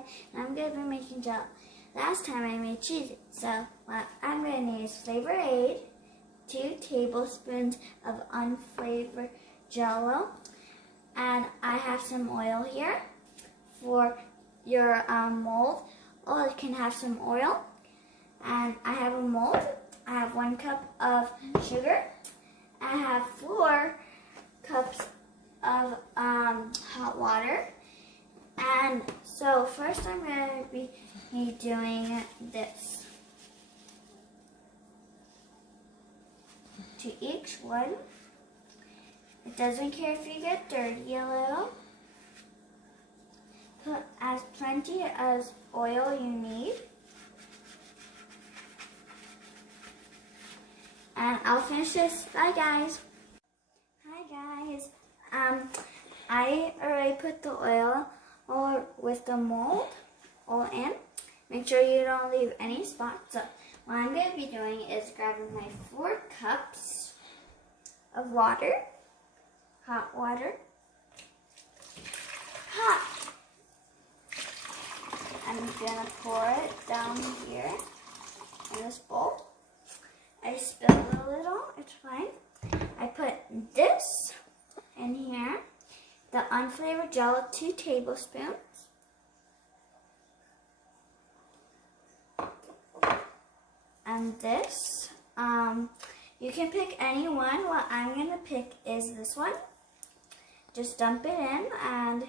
Dahlia, and I'm going to be making Jello. Last time I made cheese, so what I'm going to need is Flavor-Aid, 2 tablespoons of unflavored Jello, and I have some oil here for your mold. Or it can have some oil, and I have a mold. I have 1 cup of sugar. I have 4 cups of hot water. And so first I'm going to be doing this. To each one, it doesn't care if you get dirty a little. Put as plenty as oil you need. And I'll finish this. Bye guys. Hi guys. I already put the oil with the mold all in. Make sure you don't leave any spots. So what I'm going to be doing is grabbing my 4 cups of water. Hot water. Hot. I'm going to pour it down here in this bowl. I spilled a little, it's fine. I put this in here, the unflavored Jello, 2 tablespoons. And this, you can pick any one. What I'm going to pick is this one. Just dump it in, and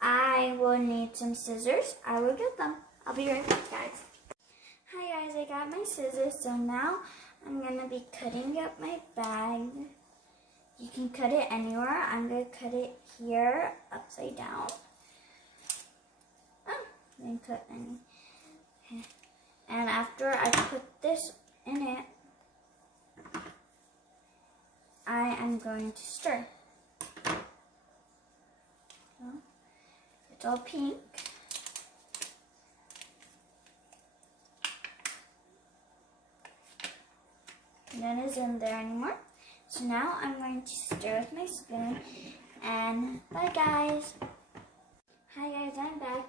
I will need some scissors. I will get them. I'll be right back, guys. Hi guys, I got my scissors, so now I'm going to be cutting up my bag. You can cut it anywhere. I'm going to cut it here, upside down. Then cut any. Okay. And after I put this in it, I am going to stir. It's all pink. None is in there anymore. So now I'm going to stir with my spoon. And bye guys. Hi guys, I'm back.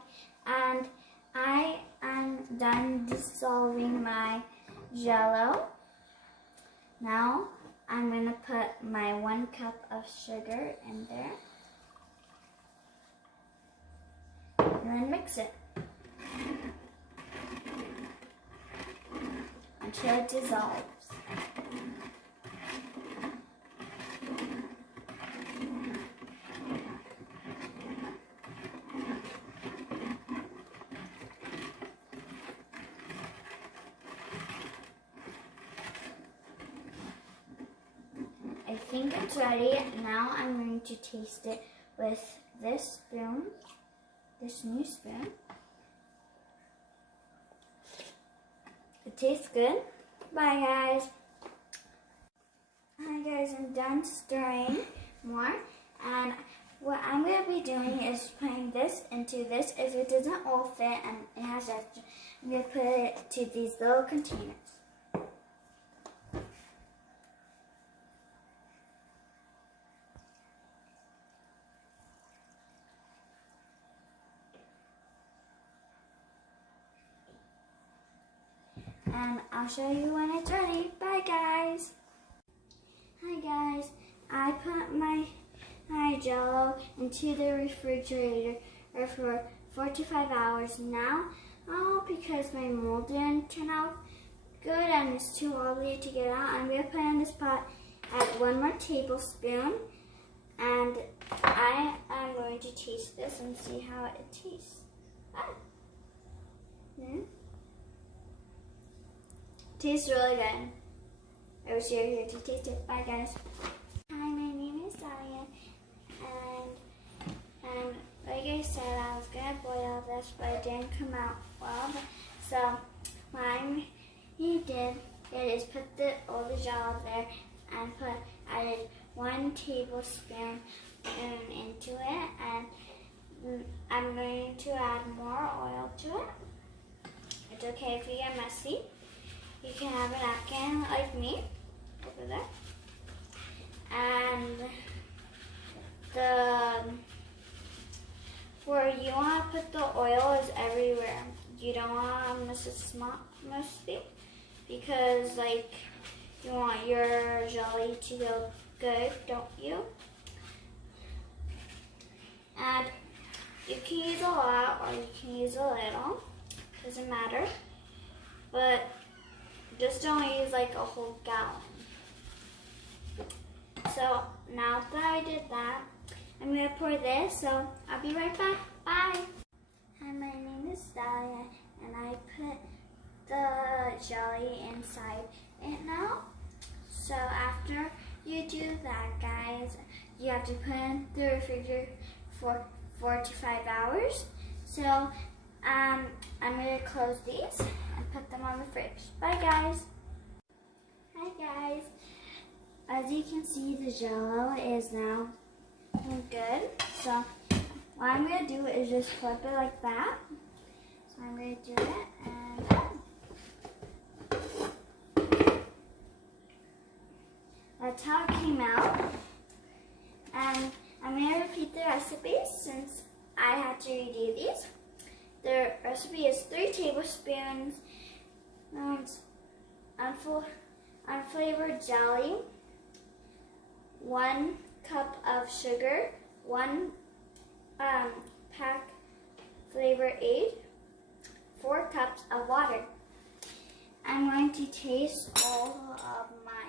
And I am done dissolving my Jello. Now I'm going to put my 1 cup of sugar in there. And then mix it until it dissolves. I think it's ready. Now I'm going to taste it with this spoon, this new spoon. It tastes good. Bye guys. Hi guys, I'm done stirring more, and what I'm going to be doing is putting this into this. If it doesn't all fit and it has extra, I'm going to put it to these little containers. And I'll show you when it's ready. Bye guys. Hi guys. I put my Jello into the refrigerator for 4 to 5 hours now. Because my mold didn't turn out good and it's too oily to get out, I'm going to put in this pot, add 1 more tablespoon, and I am going to taste this and see how it tastes. Tastes really good. I wish you were here to taste it. Bye guys. Hi, my name is Dahlia, and like I said, I was gonna boil this, but it didn't come out well. So what I did is put all the Jello there and added 1 tablespoon into it, and I'm going to add more oil to it. It's okay if you get messy. You can have a napkin like me over there. And you want to put the oil is everywhere. You don't want to miss a small mostly because like you want your jelly to go good, don't you? And you can use a lot or you can use a little, doesn't matter. But just don't use like a whole gallon. So now that I did that, I'm gonna pour this, so I'll be right back. Bye. Hi, my name is Dahlia, and I put the jelly inside it now. So after you do that, guys, you have to put in the refrigerator for 4 to 5 hours. So I'm gonna close these and put them on the fridge. Bye, guys. Hi, guys. As you can see, the Jello is now good. So what I'm going to do is just flip it like that. So I'm going to do it and that's how it came out. And I'm going to repeat the recipe since I had to redo these. The recipe is 3 tablespoons unflavored jelly, 1 cup of sugar, 1 pack Flavor Aid, 4 cups of water. I'm going to taste all of my